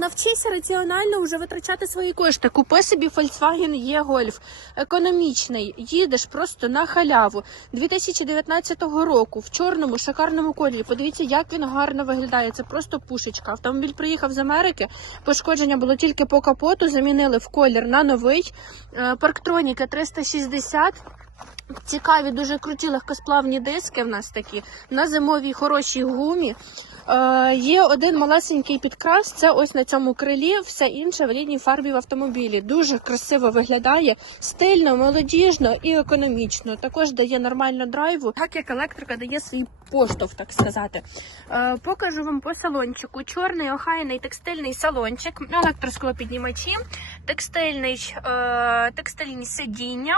навчися раціонально вже витрачати свої кошти. Купи собі Volkswagen E-Golf. Економічний. Їдеш просто на халяву. 2019 року в чорному шикарному кольорі. Подивіться, як він гарно виглядає. Це просто пушечка. Автомобіль приїхав з Америки. Пошкодження було тільки по капоту. Замінили в колір на новий. Е, Парктроніки 360. Цікаві, дуже круті легкосплавні диски в нас такі на зимовій хорошій гумі. Е, є один малесенький підкрас, це ось на цьому крилі, все інше в рідній фарбі в автомобілі. Дуже красиво виглядає, стильно, молодіжно і економічно. Також дає нормально драйву, так як електрика дає свій поштовх, так сказати. Е, покажу вам по салончику. Чорний охайний текстильний салончик, електросклопіднімачі, текстильний, е, текстильні сидіння,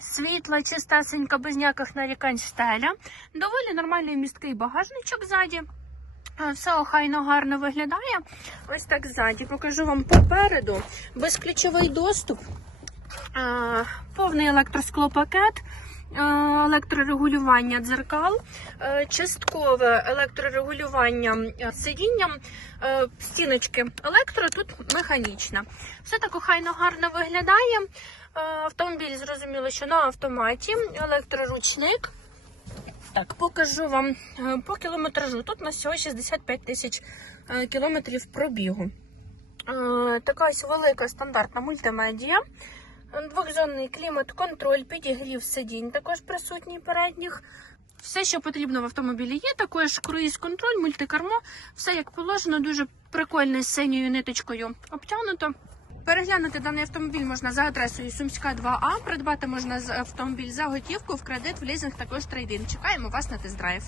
світла, чистесенька, без ніяких нарікань стеля. Доволі нормальний місткий багажничок ззаді. Е, Все охайно гарно виглядає. Ось так ззаді. Покажу вам попереду. Безключовий доступ, е, повний електросклопакет, електрорегулювання дзеркал, е, часткове електрорегулювання е, сидінням, е, стіночки електро, тут механічна. Все так охайно гарно виглядає. Е, Автомобіль зрозуміло, що на автоматі, електроручник. Так, покажу вам е, по кілометражу. Тут у нас всього 65 тисяч е, кілометрів пробігу. Е, Така ось велика стандартна мультимедія. Двохзонний клімат-контроль, підігрів сидінь також присутній передніх. Все, що потрібно в автомобілі, є. Також круїз-контроль, мультикармо. Все як положено, дуже прикольне з синьою ниточкою обтягнуто. Переглянути даний автомобіль можна за адресою Сумська 2А. Придбати можна автомобіль за готівку в кредит, в лізинг також трейдин. Чекаємо вас на тест-драйв.